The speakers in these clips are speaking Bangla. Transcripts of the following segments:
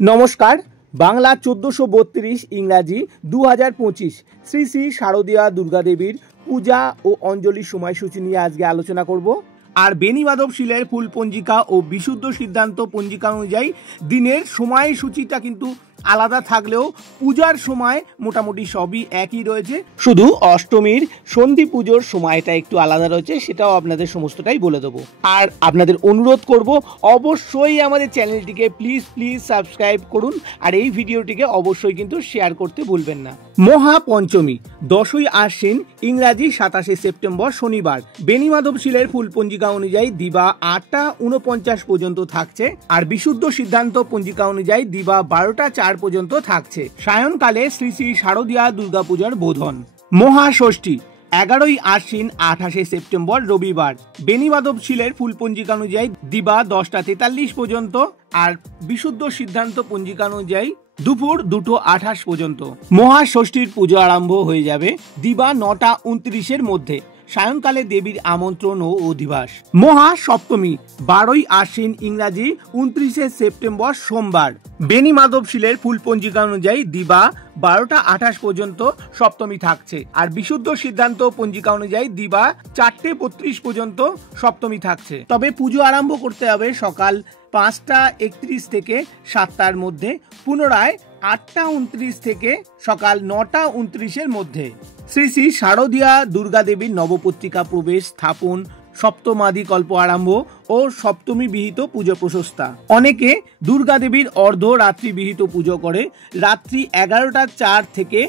নমস্কার। বাংলা ১৪৩২, ইংরাজি ২০২৫ শ্রী শ্রী শারদীয়া দুর্গা দেবীর পূজা ও অঞ্জলির সময়সূচি নিয়ে আজকে আলোচনা করব। আর বেনি মাধব শিলের ফুল পঞ্জিকা ও বিশুদ্ধ সিদ্ধান্ত পঞ্জিকা অনুযায়ী দিনের সময়সূচিটা কিন্তু আলাদা থাকলেও পূজার সময় মোটামুটি সবই একই রয়েছে, শুধু অষ্টমীর সন্ধি পুজোর সময়টা একটু আলাদা রয়েছে, সেটাও আপনাদের সমস্তটাই বলে দেবো। আর আপনাদের অনুরোধ করব অবশ্যই আমাদের চ্যানেলটিকে প্লিজ সাবস্ক্রাইব করুন, আর এই ভিডিওটিকে অবশ্যই কিন্তু শেয়ার করতে ভুলবেন না। মহাপঞ্চমী 10ই আশ্বিন, ইংরাজি 27শে সেপ্টেম্বর শনিবার। বেনি মাধব শিলের ফুল পঞ্জিকা অনুযায়ী দিবা 8টা 49 পর্যন্ত থাকছে, আর বিশুদ্ধ সিদ্ধান্ত পঞ্জিকা অনুযায়ী দিবা 12টা 4 পর্যন্ত থাকছে। সায়ংকালে শ্রী শ্রী শারদীয়া দুর্গাপূজার বোধন। মহাষষ্ঠী 11ই আশ্বিন 28শে সেপ্টেম্বর রবিবার। বেনি মাধব শিলের ফুল পঞ্জিকা অনুযায়ী দিবা 10টা 43 পর্যন্ত, আর বিশুদ্ধ সিদ্ধান্ত পঞ্জিকা অনুযায়ী দুপুর 2টো 28 পর্যন্ত। মহাষষ্ঠীর পুজো আরম্ভ হয়ে যাবে দিবা 9টা 29-এর মধ্যে। সায়ংকালে দেবীর আমন্ত্রণ ও অধিবাস। মহাসপ্তমী 12ই আশ্বিন, ইংরাজি 29শে সেপ্টেম্বর সোমবার। বেনি মাধব শিলের ফুল পঞ্জিকা অনুযায়ী দিবা 12টা 28 পর্যন্ত সপ্তমী থাকছে, আর বিশুদ্ধ সিদ্ধান্ত পঞ্জিকা অনুযায়ী দিবা 4টে 32 পর্যন্ত সপ্তমী থাকছে। তবে পুজো আরম্ভ করতে হবে সকাল 5টা 31 থেকে 7টার মধ্যে, পুনরায় 8টা 29 থেকে সকাল 9টা 29-এর মধ্যে। শ্রী শ্রী শারদীয়া দুর্গা দেবীর নবপত্রিকা প্রবেশ, স্থাপন, সপ্তমাদি কল্প আরম্ভ ও সপ্তমী বিহিত পুজো প্রশস্তা। অনেকে দুর্গা দেবীর অর্ধ রাত্রি বিহিত পুজো করে রাত্রি 11টা 4 থেকে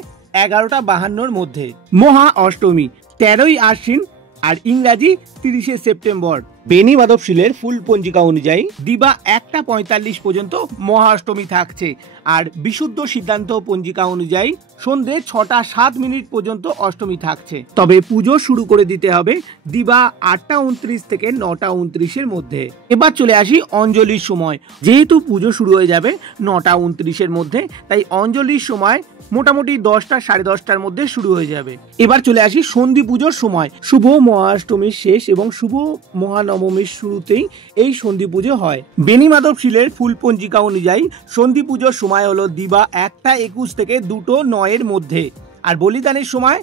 11টা 52-এর মধ্যে। মহা অষ্টমী 13ই আশ্বিন, আর ইংরাজি 30শে সেপ্টেম্বর। বেনি মাধব শিলের ফুল পঞ্জিকা অনুযায়ী দিবা 1টা 45 পর্যন্ত মহাষ্টমী থাকছে, আর বিশুদ্ধ সিদ্ধান্ত পঞ্জিকা অনুযায়ী সন্ধে 6টা 7 মিনিট পর্যন্ত অষ্টমী থাকছে। তবে পুজো শুরু করে দিতে হবে দিবা 8টা 29 থেকে 9টা 29-এর মধ্যে। এবার চলে আসি অঞ্জলির সময়। যেহেতু পুজো শুরু হয়ে যাবে 9টা 29-এর মধ্যে, তাই অঞ্জলির সময় মোটামুটি 10টা 10:30টার মধ্যে শুরু হয়ে যাবে। এবার চলে আসি সন্ধি পুজোর সময়। শুভ মহাষ্টমীর শেষ এবং শুভ মহানবমীর শুরুতেই এই সন্ধি পুজো হয়। বেনি মাধব শিলের ফুল পঞ্জিকা অনুযায়ী সন্ধি পুজোর সময় হলো দিবা 1টা 21 থেকে 2টো 9-এর মধ্যে, আর বলিদানের সময়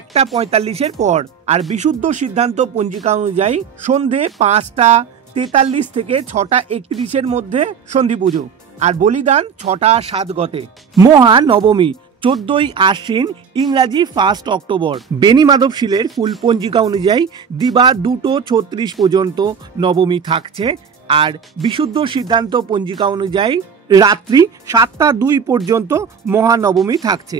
1টা 45-এর পর। আর বিশুদ্ধ সিদ্ধান্ত পঞ্জিকা অনুযায়ী সন্ধে 5টা 43 থেকে 6টা 31-এর মধ্যে সন্ধি পুজো, আর বলিদান 6টা 7 গতে। মহানবমী 14ই আশ্বিন, ইংরাজি 1 অক্টোবর। বেনি মাধব শিলের ফুল পঞ্জিকা অনুযায়ী দিবা 2টো 36 পর্যন্ত নবমী থাকছে, আর বিশুদ্ধ সিদ্ধান্ত পঞ্জিকা অনুযায়ী রাত্রি 7টা 2 পর্যন্ত মহানবমী থাকছে।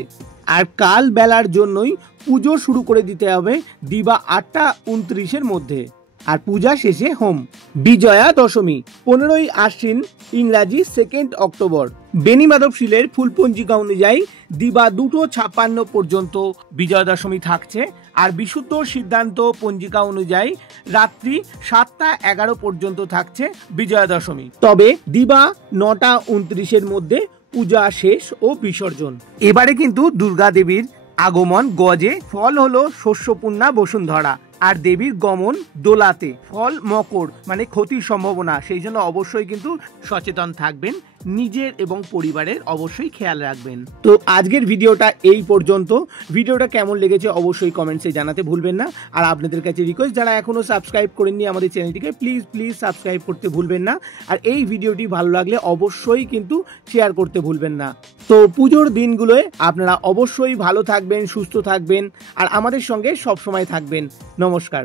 আর কাল বেলার জন্যই পুজো শুরু করে দিতে হবে দিবা 8টা 29-এর মধ্যে, আর পূজা শেষে হোম। বিজয়া দশমী 15ই আশ্বিন, ইংরাজি 2 অক্টোবর। বেনি মাধব শিলের ফুল পঞ্জিকা অনুযায়ী দিবা 2টো 56 পর্যন্ত বিজয়া দশমী থাকছে, আর বিশুদ্ধ সিদ্ধান্ত পঞ্জিকা অনুযায়ী রাত্রি 7টা 11 পর্যন্ত থাকছে বিজয়া দশমী। তবে দিবা 9টা 29-এর মধ্যে পূজা শেষ ও বিসর্জন। এবারে কিন্তু দুর্গা দেবীর আগমন গজে, ফল হলো শস্যপূর্ণা বসুন্ধরা, আর দেবীর গমন দোলাতে, ফল মকর, মানে ক্ষতির সম্ভাবনা। সেই জন্য অবশ্যই কিন্তু সচেতন থাকবেন, নিজের এবং পরিবারের অবশ্যই খেয়াল রাখবেন। তো আজকের ভিডিওটা এই পর্যন্ত। ভিডিওটা কেমন লেগেছে অবশ্যই কমেন্টসে জানাতে ভুলবেন না। আর আপনাদের কাছে রিকোয়েস্ট, যারা এখনো সাবস্ক্রাইব করেননি আমাদের চ্যানেলটিকে প্লিজ সাবস্ক্রাইব করতে ভুলবেন না। আর এই ভিডিওটি ভালো লাগলে অবশ্যই কিন্তু শেয়ার করতে ভুলবেন না। তো পুজোর দিনগুলোয় আপনারা অবশ্যই ভালো থাকবেন, সুস্থ থাকবেন, আর আমাদের সঙ্গে সবসময় থাকবেন। নমস্কার।